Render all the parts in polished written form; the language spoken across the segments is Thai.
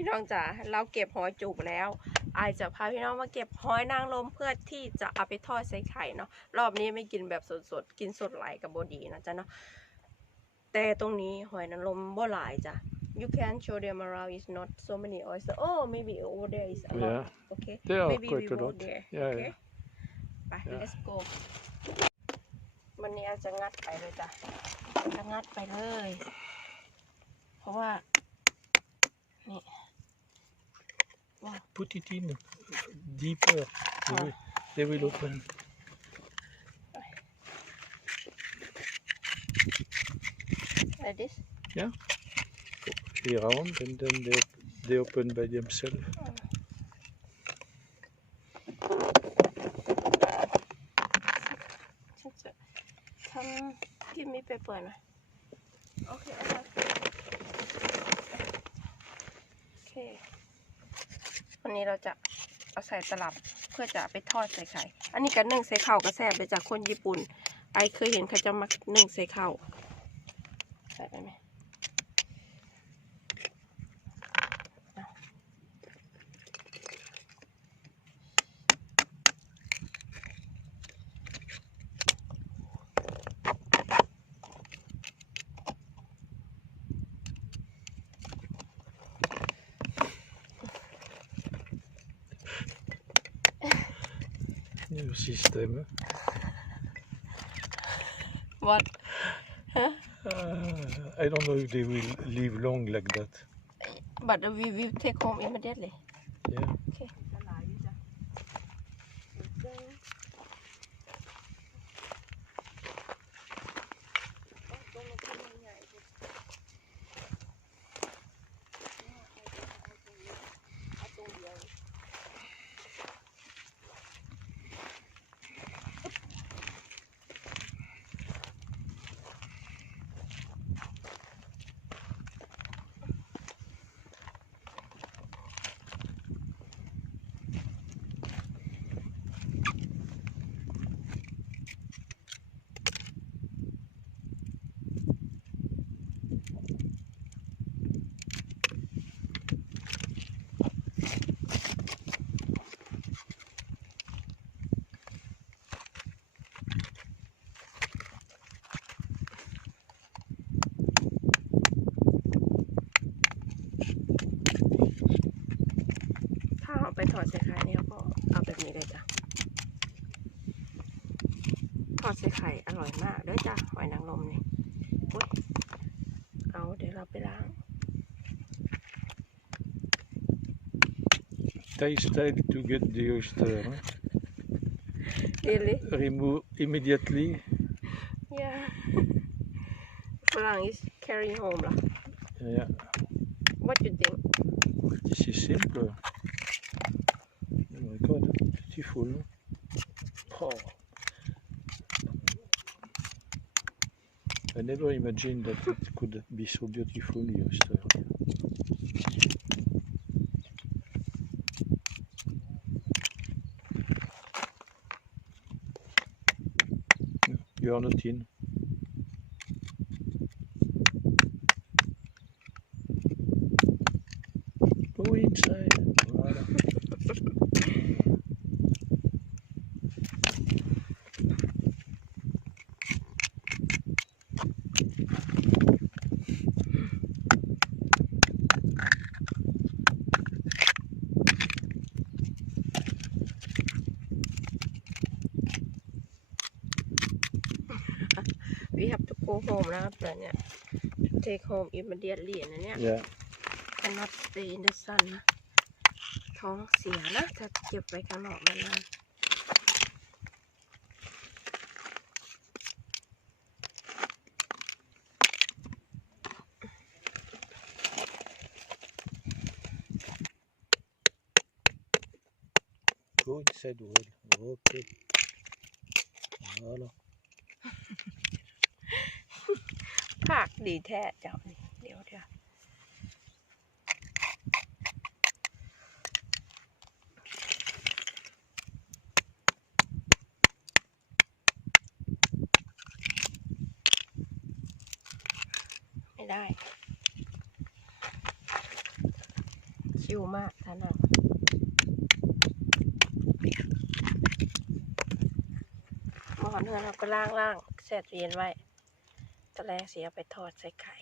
พี่น้องจ๋าเราเก็บหอยจูบแล้วอายจะพาพี่น้องมาเก็บหอยนางรมเพื่อที่จะเอาไปทอดใส่ไข่เนาะรอบนี้ไม่กินแบบสดๆกินสดไหลกับโบดีนะจ๊ะเนาะแต่ตรงนี้หอยนางรมบ่หลายจ้ะ you can show them around is not so many oyster oh maybe over there is a lot Yeah. okay There are maybe we quite a go lot. there Yeah, okay yeah. ไป let's go วันนี้อาจจะงัดไปเลยจ้ะจะงัดไปเลยเพราะว่านี่Put it in deeper. They will open. like this Yeah. Around and then they open by themselves. ฉันจะทำกินมีเปเปอร์นะโอเคโอเควันนี้เราจะเอาใส่ตลับเพื่อจะไปทอดใส่ไข่อันนี้ก็นึ่งใส่ข้าวก็แซ่บเลยจากคนญี่ปุ่นไอเคยเห็นเขาจะมักนึ่งใส่ข้าวใส่ไปไหมNew system. What huh? I don't know if they will live long like that. But we will take home immediately Yeah. Okay ถ้าเอาไปทอดใส่ไข่เนี่ยก็เอาแบบนี้เลยจ้ะทอดใส่ไข่อร่อยมากด้วยจ้ะหอยนางรมนี่เอาเดี๋ยวเราไปล้าง Thai style to get the oyster. Huh? Really Remove immediately. yeah ฝรั่ง is carrying home ล่ะ Yeah. What you think This is simple. Oh my god, beautiful. Oh. I never imagined that it could be so beautiful, the oyster. You are not in. Go inside. Voilà. We have to go home นะครับแต่เนี่ย take home immediately นะเนี่ย Yeah. cannot stay in the sun นะท้องเสียนะถ้าเก็บไว้ข้างนอกนานๆ Go inside well. Okay. Voilà. ภาคดีแท้เจ้านี่เดี๋ยวไม่ได้ ชิวมากท่านั่งหม้อเนื้อเราก็ล่างแช่ตู้เย็นไว้ตอนแรกเสียไปทอดใส่ไข่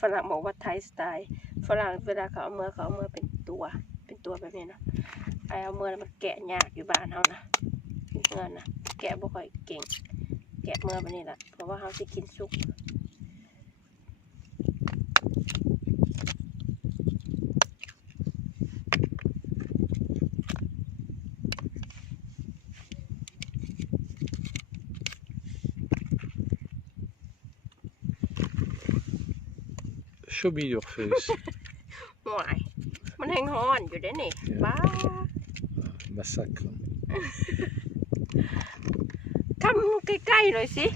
ฝรั่งบอกว่าไทยสไตล์ฝรั่งเวลาเขาเอาเมื่อเป็นตัวแบบนี้นะไอเอาเมื่อมันแกะยากอยู่บ้านเขานะเงินนะแกะบ่ค่อยเก่งแกะเมื่อแบบนี้แหละเพราะว่าเขาสิกินซุปShow me your face. หวายมันแห้งฮ้อนอยู่ได้นี่บ้า Massacre. ทำใกล้ๆหน่อยสิ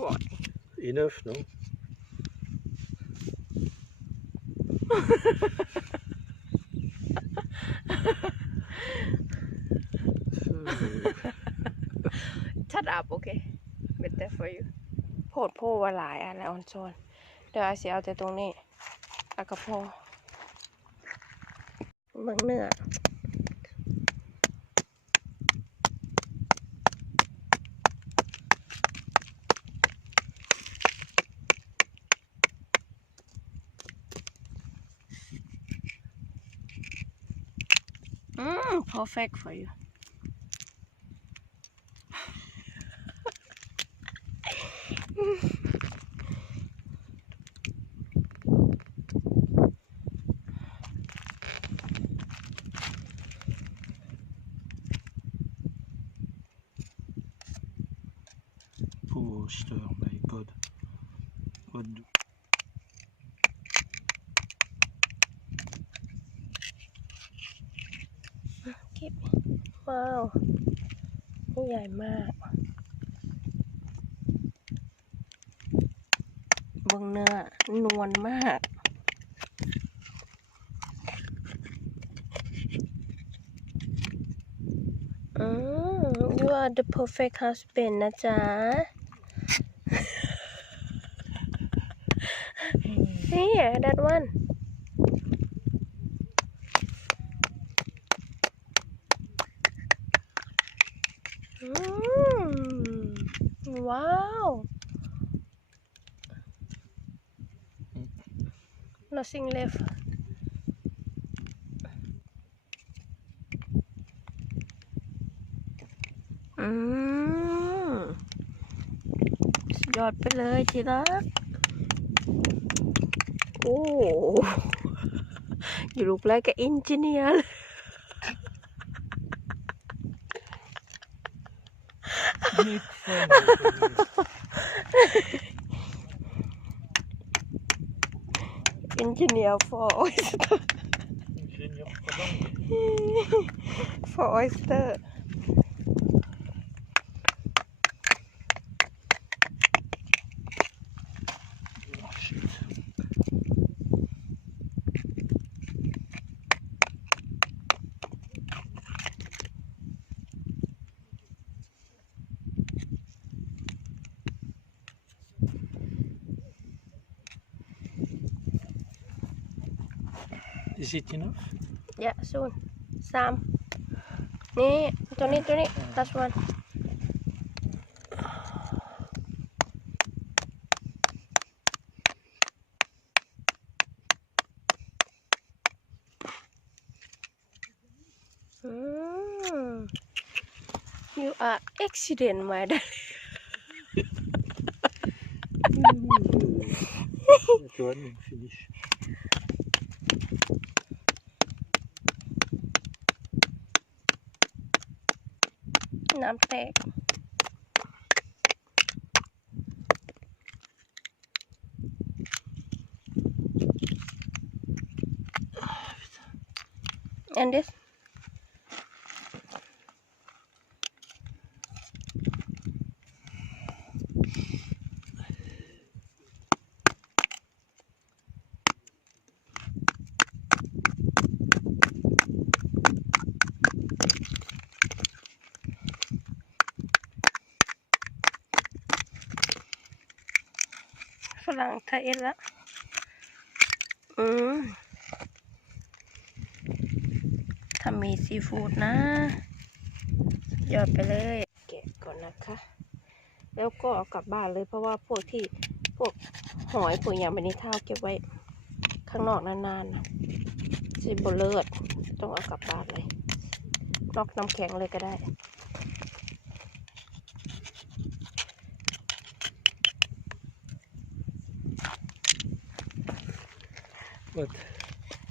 หวาย Enough, non? Shut up okay better for you โพดโพว่าหลายอะไรออนโซนเดี๋ยวอาเสียเอาแต่ตรงนี้แล้วก็พอเบิ่งเนื้อperfect for you Poor oyster, my God. What do... Keep ว้าวนี่ใหญ่มากเบิ่งเนื้อนวลมาก You are the perfect husband นะจ๊ะ Here that one Wow Nothing leftสุดยอดไปเลยทีรักโอ้ You look like an engineer Make fun Engineer for oyster Ingénieur for oyster Oh, shit. Is it enough? Yeah soon 3นี่ตัวนี้ last one You are accident my darling Go ahead and finish. น้ำแตก And this ฝรั่งไทยละทำมีซีฟู้ดนะยอดไปเลยแกะก่อนนะคะ แล้วก็เอากลับบ้านเลยเพราะว่าพวกหอยพวกอย่างแบบนี้ถ้าเก็บไว้ข้างนอกนานๆนะสิบเลิศต้องเอากลับบ้านเลยลอกน้ำแข็งเลยก็ได้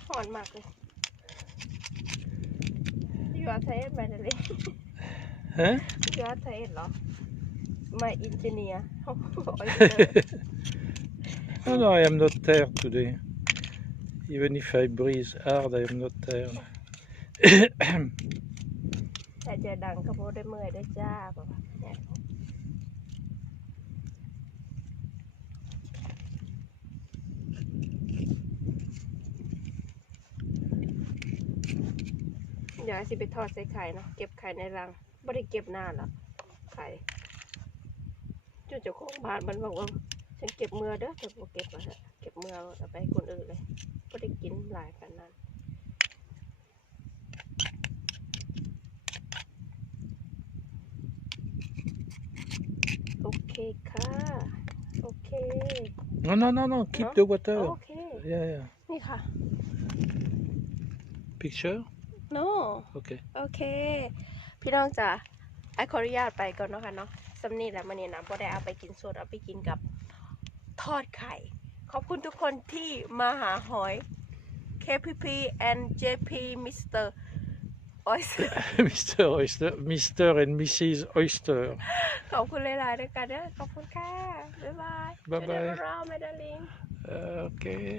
หอนมากเลยอยู่อาไทยไปเลยฮะอยู่อาไทยเหรอMy engineer. Oh no, I am not tired today. Even if I breathe hard, I am not tired. แต่จะดังขบวนได้เมื่อยได้จ้าป่ะเดี๋ยวสิไปทอดใส่ไข่เนาะเก็บไข่ในรังไม่ได้เก็บนานหรอกไข่จุดเจ้าของบ้านมันบอกว่าฉันเก็บเมื่อเด้อแต่พอเก็บมาเก็บเมื่อเอาไปคนอื่นเลยไม่ได้กินหลายขนาดนั้นโอเคค่ะโอเค No, no, no, no. Keep the water. โอเค Yeah, yeah. นี่ค่ะ Picture? no Okay. โอเคพี่น้องจ๋าไอ้ขออนุญาตไปก่อนเนาะค่ะเนาะสำนีแหละมันนี่นะพอได้เอาไปกินสดเอาไปกินกับทอดไข่ขอบคุณทุกคนที่มาหาหอย KPP and JP Mr. Oyster Mr. Oyster, Mr. and Mrs. Oyster. ขอบคุณหลายๆด้วยกันเด้อขอบคุณค่ะ บ๊ายบาย Bye bye. รอแม่ดาลิง Okay.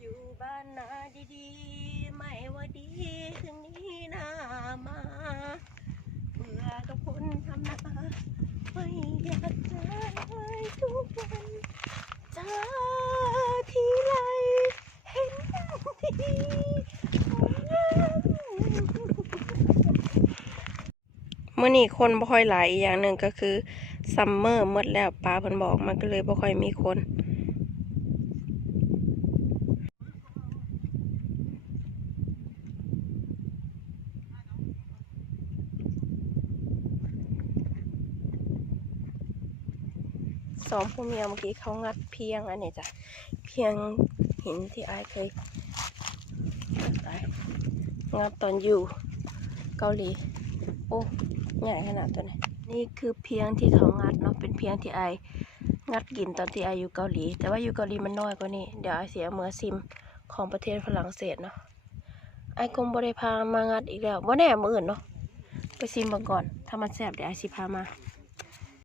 อยู่บ้านนาดีๆไม่ว่าดีถึงนี้นามาเบื่อกับคนทำนาไม่อยากเจอทุกวันเจอทีไรเห็นทีเมื่อนี้คนบ่ค่อยหลายอีกอย่างหนึ่งก็คือซัมเมอร์หมดแล้วป้าเพิ่นบอกมันก็เลยบ่ค่อยมีคนสองผู้เมียเมื่อกี้เขางัดเพียงอันนี้จ้ะเพียงหินที่อายเคยงัดตอนอยู่เกาหลีโอ้ใหญ่ขนาดตัวนี้นี่คือเพียงที่เขางัดเนาะเป็นเพียงที่อายงัดกินตอนที่อายอยู่เกาหลีแต่ว่าอยู่เกาหลีมันน้อยกว่านี้เดี๋ยวอายเสียเมื่อซิมของประเทศฝรั่งเศสเนาะอายคงบ่ได้พามางัดอีกแล้วว่าแน่มื้ออื่นเนาะไปซิมมาก่อนถ้ามันแซ่บเดี๋ยวอายสิพามา